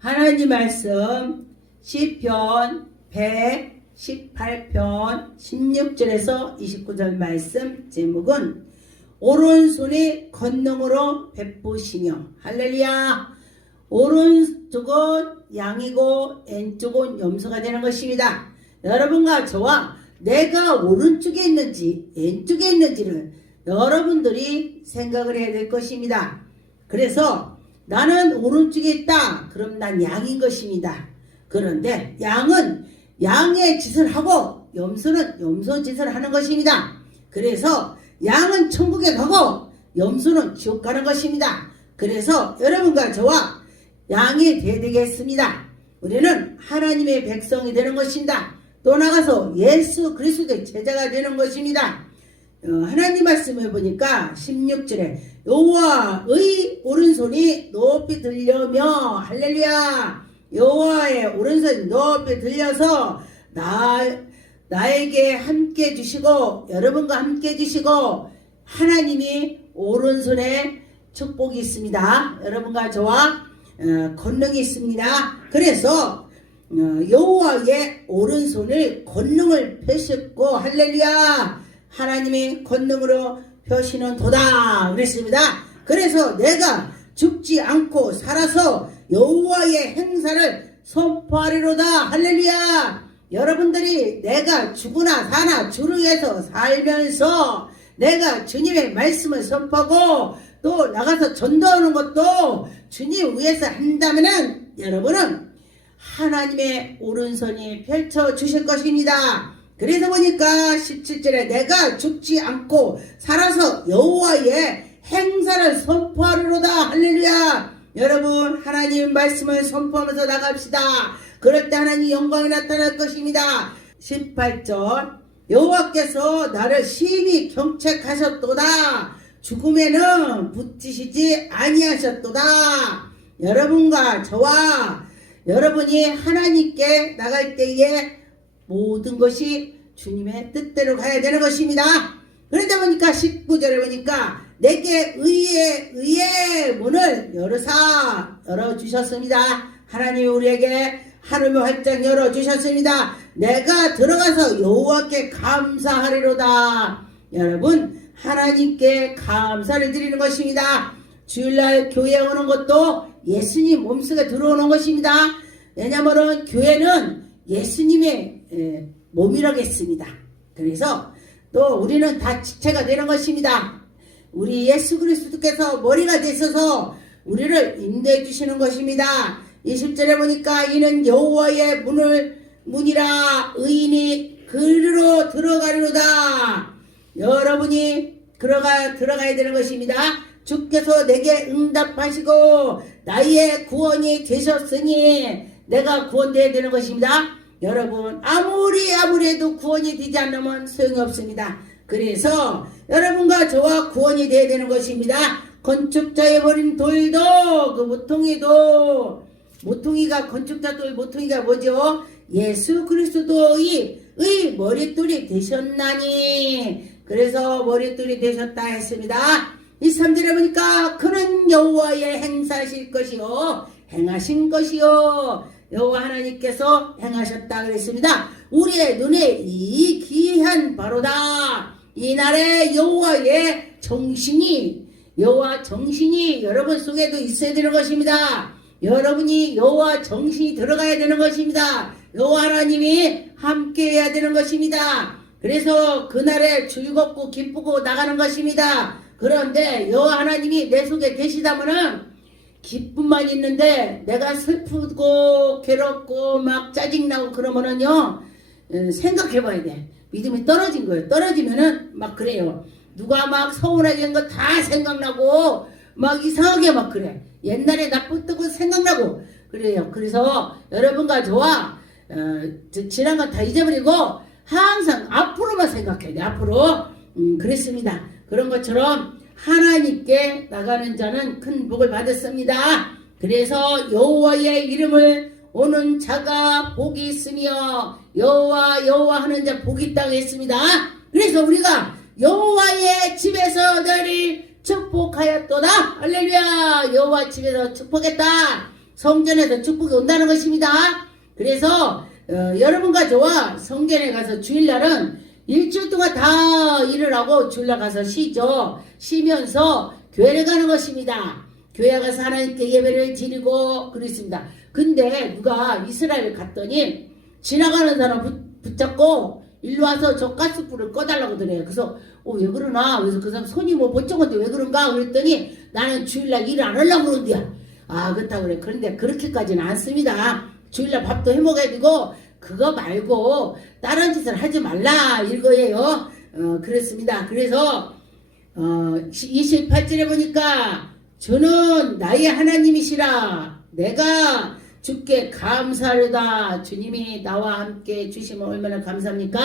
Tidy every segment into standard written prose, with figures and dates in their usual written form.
하나님 말씀 시편 118편 16절에서 29절 말씀 제목은 오른손이 권능으로 베푸시며 할렐루야. 오른쪽은 양이고 왼쪽은 염소가 되는 것입니다. 여러분과 저와 내가 오른쪽에 있는지 왼쪽에 있는지를 여러분들이 생각을 해야 될 것입니다. 그래서 나는 오른쪽에 있다. 그럼 난 양인 것입니다. 그런데 양은 양의 짓을 하고 염소는 염소 짓을 하는 것입니다. 그래서 양은 천국에 가고 염소는 지옥 가는 것입니다. 그래서 여러분과 저와 양이 되겠습니다. 우리는 하나님의 백성이 되는 것입니다. 또 나가서 예수 그리스도의 제자가 되는 것입니다. 하나님 말씀을 보니까 16절에 여호와의 오른손이 높이 들려며 할렐루야. 여호와의 오른손이 높이 들려서 나에게 함께 주시고 여러분과 함께 주시고 하나님이 오른손에 축복이 있습니다. 여러분과 저와 권능이 있습니다. 그래서 여호와의 오른손을 권능을 펴셨고 할렐루야. 하나님이 권능으로 펴시는 도다 그랬습니다. 그래서 내가 죽지 않고 살아서 여호와의 행사를 선포하리로다 할렐루야. 여러분들이 내가 죽으나 사나 주를 위해서 살면서 내가 주님의 말씀을 선포하고 또 나가서 전도하는 것도 주님 위해서 한다면은 여러분은 하나님의 오른손이 펼쳐 주실 것입니다. 그래서 보니까 17절에 내가 죽지 않고 살아서 여호와의 행사를 선포하리로다 할렐루야. 여러분 하나님 말씀을 선포하면서 나갑시다. 그럴 때 하나님 영광이 나타날 것입니다. 18절 여호와께서 나를 심히 경책하셨도다. 죽음에는 붙이시지 아니하셨도다. 여러분과 저와 여러분이 하나님께 나갈 때에 모든 것이 주님의 뜻대로 가야 되는 것입니다. 그러다 보니까 19절에 보니까 내게 의의 문을 열어주셨습니다. 하나님이 우리에게 하늘을 활짝 열어주셨습니다. 내가 들어가서 여호와께 감사하리로다. 여러분 하나님께 감사를 드리는 것입니다. 주일날 교회에 오는 것도 예수님 몸속에 들어오는 것입니다. 왜냐하면 교회는 예수님의 몸이라고 했습니다. 그래서 또 우리는 다 지체가 되는 것입니다. 우리 예수 그리스도께서 머리가 되셔서 우리를 인도해 주시는 것입니다. 20절에 보니까 이는 여호와의 문이라 의인이 그리로 들어가리로다. 여러분이 들어가야 되는 것입니다. 주께서 내게 응답하시고 나의 구원이 되셨으니 내가 구원되어야 되는 것입니다. 여러분 아무리 해도 구원이 되지 않으면 소용이 없습니다. 그래서 여러분과 저와 구원이 되어야 되는 것입니다. 건축자의 버린 돌도 그 모퉁이가 건축자 돌 모퉁이가 뭐죠? 예수 그리스도의 머릿돌이 되셨나니. 그래서 머릿돌이 되셨다 했습니다. 23절에 보니까 그는 여호와의 행사하실 것이요 행하신 것이요 여호와 하나님께서 행하셨다 그랬습니다. 우리의 눈에 이 귀한 바로다. 이날에 여호와의 여호와 정신이 여러분 속에도 있어야 되는 것입니다. 여러분이 여호와 정신이 들어가야 되는 것입니다. 여호와 하나님이 함께 해야 되는 것입니다. 그래서 그날에 즐겁고 기쁘고 나가는 것입니다. 그런데 여호와 하나님이 내 속에 계시다면은 기쁨만 있는데 내가 슬프고 괴롭고 막 짜증나고 그러면은요 생각해 봐야 돼. 믿음이 떨어진 거예요. 떨어지면은 막 그래요. 누가 막 서운하게 한 거 다 생각나고 막 이상하게 막 그래. 옛날에 나빴던 거 생각나고 그래요. 그래서 여러분과 저와 지난 거 다 잊어버리고 항상 앞으로만 생각해야 돼. 앞으로 그랬습니다. 그런 것처럼 하나님께 나가는 자는 큰 복을 받았습니다. 그래서 여호와의 이름을 오는 자가 복이 있으며 여호와 하는 자 복이 있다고 했습니다. 그래서 우리가 여호와의 집에서 너를 축복하였도다. 할렐루야. 여호와 집에서 축복했다. 성전에서 축복이 온다는 것입니다. 그래서 여러분과 저와 성전에 가서 주일날은 일주일 동안 다 일을 하고 주일날 가서 쉬죠. 쉬면서 교회를 가는 것입니다. 교회 가서 하나님께 예배를 드리고 그랬습니다. 근데 누가 이스라엘 갔더니 지나가는 사람 붙잡고 일로 와서 저 가스불을 꺼달라고 그래요. 그래서 왜 그러나? 그래서 그 사람 손이 뭐 번쩍한데 왜 그런가? 그랬더니 나는 주일날 일 안 하려고 그러는데야. 그렇다고 그래. 그런데 그렇게까지는 않습니다. 주일날 밥도 해 먹어야 되고 그거 말고 다른 짓을 하지 말라 이거예요. 그렇습니다. 그래서 28절에 보니까 주는 나의 하나님이시라. 내가 주께 감사하려다. 주님이 나와 함께 주시면 얼마나 감사합니까?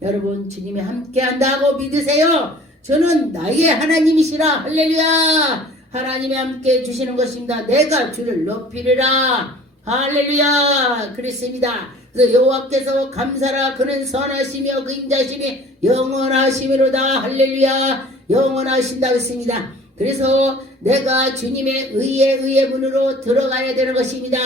여러분 주님이 함께 한다고 믿으세요. 저는 나의 하나님이시라. 할렐루야. 하나님이 함께 주시는 것입니다. 내가 주를 높이리라. 할렐루야. 그랬습니다. 그래서 여호와께서 감사라. 그는 선하시며 그 인자심이 영원하시미로다. 할렐루야. 영원하신다 했습니다. 그래서 내가 주님의 의의 문으로 들어가야 되는 것입니다.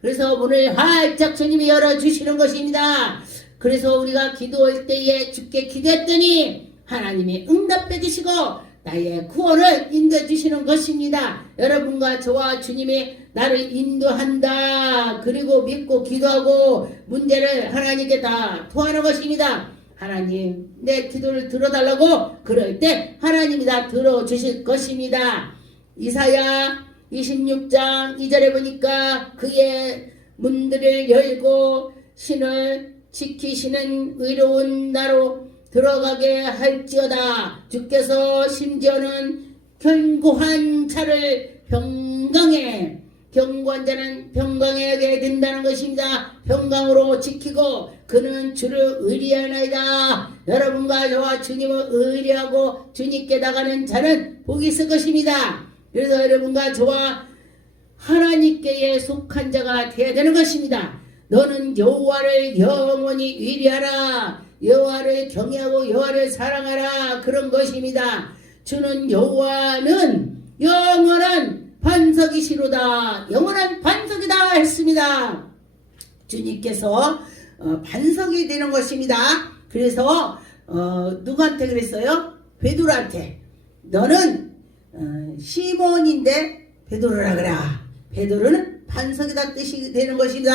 그래서 문을 활짝 주님이 열어주시는 것입니다. 그래서 우리가 기도할 때에 주께 기도했더니 하나님이 응답해 주시고 나의 구원을 인도해 주시는 것입니다. 여러분과 저와 주님이 나를 인도한다. 그리고 믿고 기도하고 문제를 하나님께 다 토하는 것입니다. 하나님 내 기도를 들어달라고 그럴 때 하나님이 다 들어주실 것입니다. 이사야 26장 2절에 보니까 그의 문들을 열고 신을 지키시는 의로운 나로 들어가게 할지어다. 주께서 심지어는 견고한 차를 견고한 자는 평강하게 된다는 것입니다. 평강으로 지키고 그는 주를 의리하나이다. 여러분과 저와 주님을 의리하고 주님께 나가는 자는 복이 있을 것입니다. 그래서 여러분과 저와 하나님께 속한 자가 되어야 되는 것입니다. 너는 여호와를 영원히 의리하라. 여호와를 경외하고 여호와를 사랑하라. 그런 것입니다. 주는 여호와는 영원한 반석이시로다. 영원한 반석이다 했습니다. 주님께서 반석이 되는 것입니다. 그래서 누구한테 그랬어요? 베드로한테. 너는 시몬인데 베드로라 그라. 베드로는 반석이다 뜻이 되는 것입니다.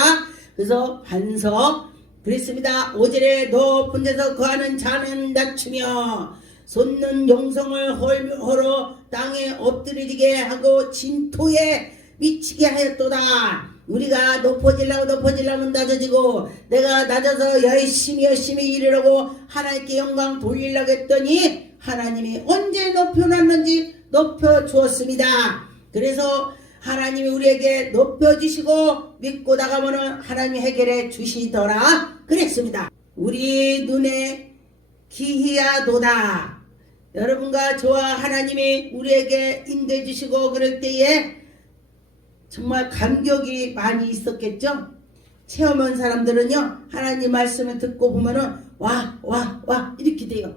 그래서 반석 그랬습니다. 5절에 높은 데서 거하는 자는 낮추며 솟는 용성을 헐어 땅에 엎드리게 하고 진토에 미치게 하였도다. 우리가 높아지려면 낮아지고 내가 낮아서 열심히 일하고 하나님께 영광 돌리려고 했더니 하나님이 언제 높여놨는지 높여주었습니다. 그래서 하나님이 우리에게 높여주시고 믿고 나가면 하나님이 해결해 주시더라 그랬습니다. 우리 눈에 기이하도다. 여러분과 저와 하나님이 우리에게 인도해 주시고 그럴 때에 정말 감격이 많이 있었겠죠. 체험한 사람들은요 하나님 말씀을 듣고 보면은 와 이렇게 돼요.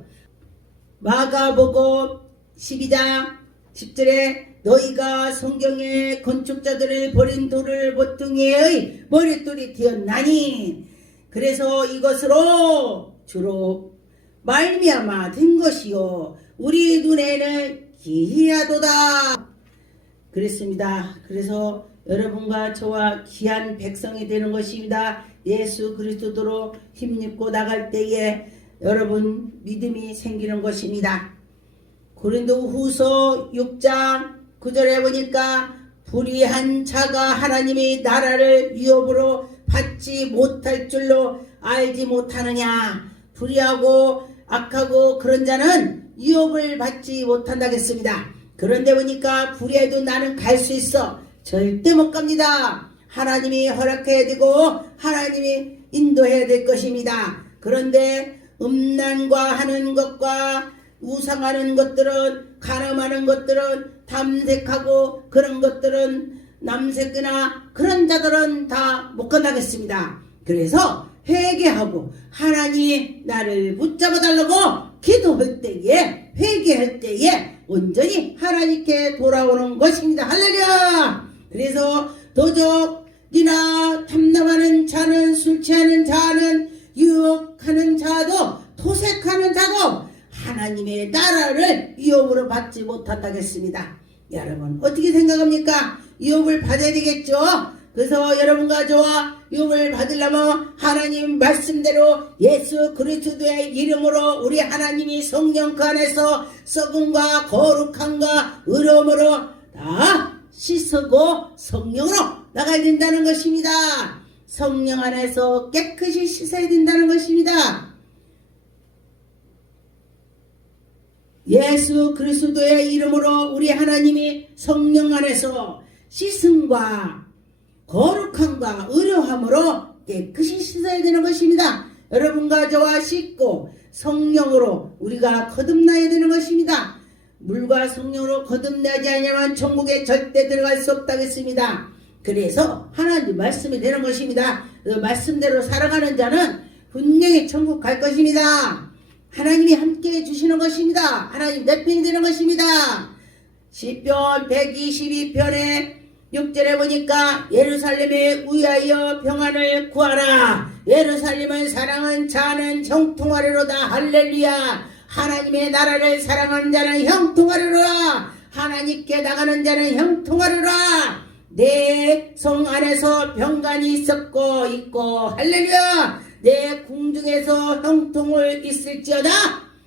마가복음 12장 10절에 너희가 성경의 건축자들을 버린 돌을 보통의 머릿돌이 되었나니 그래서 이것으로 주로 말미암아 된 것이요 우리 눈에는 기이하도다 그랬습니다. 그래서 여러분과 저와 귀한 백성이 되는 것입니다. 예수 그리스도로 힘입고 나갈 때에 여러분 믿음이 생기는 것입니다. 고린도후서 6장 9절에 보니까 불의한 자가 하나님이 나라를 위협으로 받지 못할 줄로 알지 못하느냐. 불의하고 악하고 그런 자는 유업을 받지 못한다겠습니다. 그런데 보니까 불의해도 나는 갈 수 있어. 절대 못 갑니다. 하나님이 허락해야 되고 하나님이 인도해야 될 것입니다. 그런데 음란과 하는 것과 우상하는 것들은 간음하는 것들은 탐색하고 그런 것들은 남색이나 그런 자들은 다 못 건너겠습니다. 그래서 회개하고 하나님 나를 붙잡아 달라고 기도할 때에 회개할 때에 온전히 하나님께 돌아오는 것입니다. 할렐루야. 그래서 도적이나 탐남하는 자는, 술 취하는 자는, 유혹하는 자도, 토색하는 자도 하나님의 나라를 유업으로 받지 못한다겠습니다. 여러분 어떻게 생각합니까? 유업을 받아야 되겠죠? 그래서 여러분과 저와 유업을 받으려면 하나님 말씀대로 예수 그리스도의 이름으로 우리 하나님이 성령 그 안에서 썩음과 거룩함과 의로움으로 다 씻고 성령으로 나가야 된다는 것입니다. 성령 안에서 깨끗이 씻어야 된다는 것입니다. 예수 그리스도의 이름으로 우리 하나님이 성령 안에서 씻음과 거룩함과 의로함으로 깨끗이 씻어야 되는 것입니다. 여러분과 저와 씻고 성령으로 우리가 거듭나야 되는 것입니다. 물과 성령으로 거듭나지 않으면 천국에 절대 들어갈 수 없다겠습니다. 그래서 하나님 말씀이 되는 것입니다. 그 말씀대로 살아가는 자는 분명히 천국 갈 것입니다. 하나님이 함께 해주시는 것입니다. 하나님 내 편이 되는 것입니다. 시편 122편에 6절에 보니까 예루살렘에 위하여 평안을 구하라. 예루살렘은 사랑은 자는 형통하리로다. 할렐루야. 하나님의 나라를 사랑하는 자는 형통하리로다. 하나님께 나가는 자는 형통하리로다. 내 성 안에서 평강이 있었고 있고 할렐루야. 내 궁중에서 형통을 있을지어다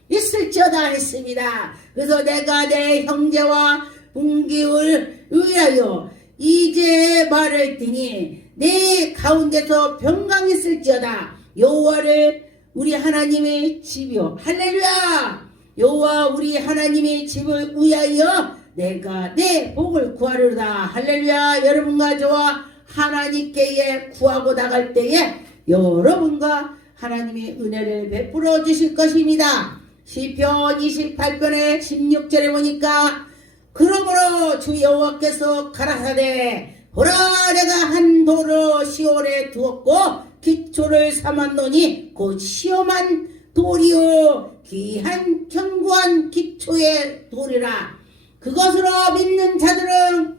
했습니다. 그래서 내가 내 형제와 분기를 위하여 이제 말할 테니 내 가운데서 평강이 있을지어다. 여호와를 우리 하나님의 집이요 할렐루야. 여호와 우리 하나님의 집을 위하여 내가 내 복을 구하리로다. 할렐루야. 여러분과 저와 하나님께 구하고 나갈 때에 여러분과 하나님의 은혜를 베풀어 주실 것입니다. 시편 28편의 16절에 보니까 그러므로 주 여호와께서 가라사대 보라 내가 한 돌을 시온에 두었고 기초를 삼았노니 곧 시험한 돌이요 귀한 견고한 기초의 돌이라. 그것으로 믿는 자들은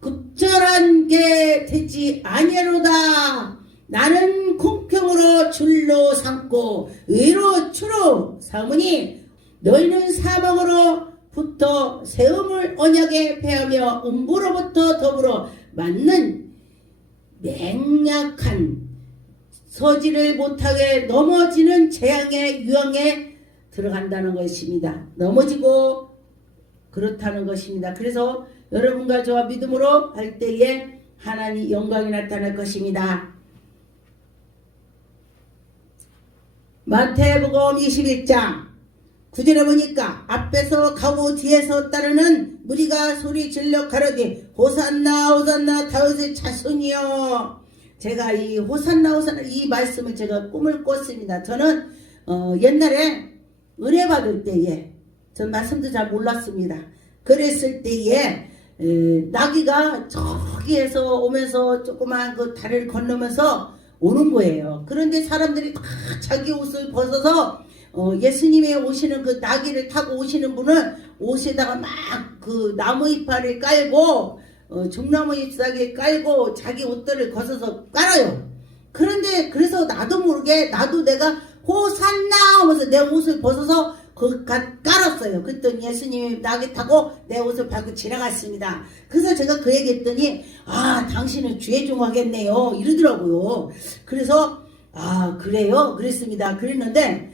급절한 게 되지 아니하로다. 나는 공평으로 줄로 삼고 의로 추로 삼으니 너희는 사망으로부터 세움을 언약에 패하며 음부로부터 더불어 맞는 맹약한 서지를 못하게 넘어지는 재앙의 유황에 들어간다는 것입니다. 넘어지고 그렇다는 것입니다. 그래서 여러분과 저와 믿음으로 할 때에 하나님 영광이 나타날 것입니다. 마태복음 21장 9절에 보니까 앞에서 가고 뒤에서 따르는 무리가 소리 질러 가로되 호산나 호산나 다윗의 자손이여. 제가 이 호산나 호산나 이 말씀을 제가 꿈을 꿨습니다. 저는 옛날에 은혜 받을 때에 전 말씀도 잘 몰랐습니다. 그랬을 때에 나귀가 저기에서 오면서 조그만 그 다리를 건너면서 오는 거예요. 그런데 사람들이 다 자기 옷을 벗어서 예수님이 오시는 그 나귀를 타고 오시는 분은 옷에다가 막 그 나무 이파리를 깔고 종나무 잎사귀 깔고 자기 옷들을 벗어서 깔아요. 그런데 그래서 나도 모르게 나도 내가 호산나 하면서 내 옷을 벗어서 깔았어요. 그랬더니 예수님이 나귀 타고 내 옷을 밟고 지나갔습니다. 그래서 제가 그 얘기 했더니 아 당신은 주의 종 하겠네요 이러더라고요. 그래서 아 그래요? 그랬습니다. 그랬는데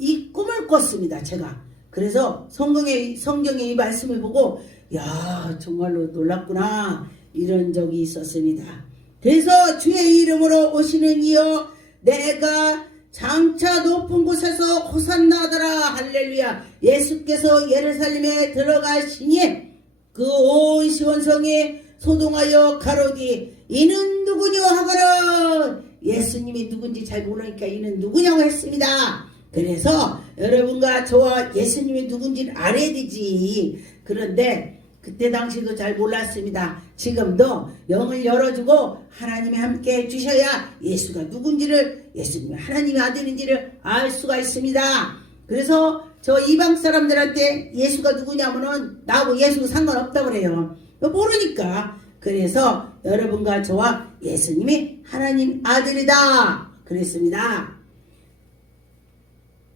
이 꿈을 꿨습니다. 제가. 그래서 성경에 이 말씀을 보고 야 정말로 놀랍구나 이런 적이 있었습니다. 그래서 주의 이름으로 오시는 이여 내가 장차 높은 곳에서 호산나더라. 할렐루야. 예수께서 예루살렘에 들어가시니 그 온 시온성에 소동하여 가로되 이는 누구냐 하거라. 예수님이 누군지 잘 모르니까 이는 누구냐고 했습니다. 그래서 여러분과 저와 예수님이 누군지를 알아야 되지. 그런데 그때 당시도 잘 몰랐습니다. 지금도 영을 열어주고 하나님이 함께 해주셔야 예수가 누군지를 예수님이 하나님의 아들인지를 알 수가 있습니다. 그래서 저 이방 사람들한테 예수가 누구냐면은 나하고 예수가 상관없다고 그래요. 모르니까. 그래서 여러분과 저와 예수님이 하나님 아들이다 그랬습니다.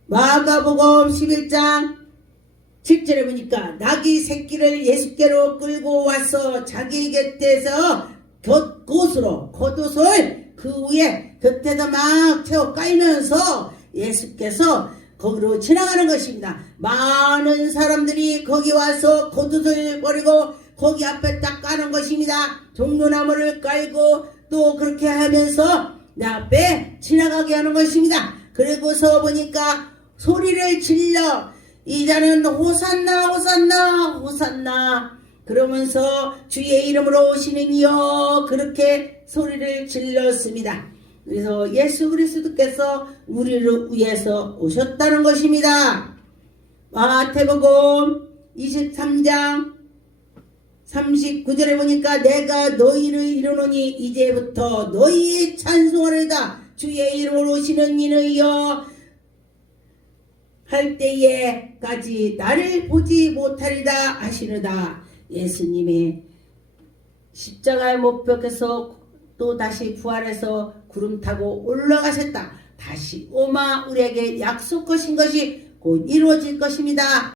마가복음 11장 7절에 보니까 낙이 새끼를 예수께로 끌고 와서 자기 곁에서 겉옷을 그 위에 곁에서 막 채워 깔면서 예수께서 거기로 지나가는 것입니다. 많은 사람들이 거기 와서 겉옷을 버리고 거기 앞에 딱 까는 것입니다. 종려나무를 깔고 또 그렇게 하면서 내 앞에 지나가게 하는 것입니다. 그리고서 보니까 소리를 질러 이자는 호산나 호산나 호산나 그러면서 주의 이름으로 오시는 이여 그렇게 소리를 질렀습니다. 그래서 예수 그리스도께서 우리를 위해서 오셨다는 것입니다. 마태복음 23장 39절에 보니까 내가 너희를 이루노니 이제부터 너희의 찬송하리다 주의 이름으로 오시는 이는여 할 때에까지 나를 보지 못하리다 하시느다. 예수님의 십자가에 못 박혀서 또 다시 부활해서 구름 타고 올라가셨다. 다시 오마 우리에게 약속하신 것이 곧 이루어질 것입니다.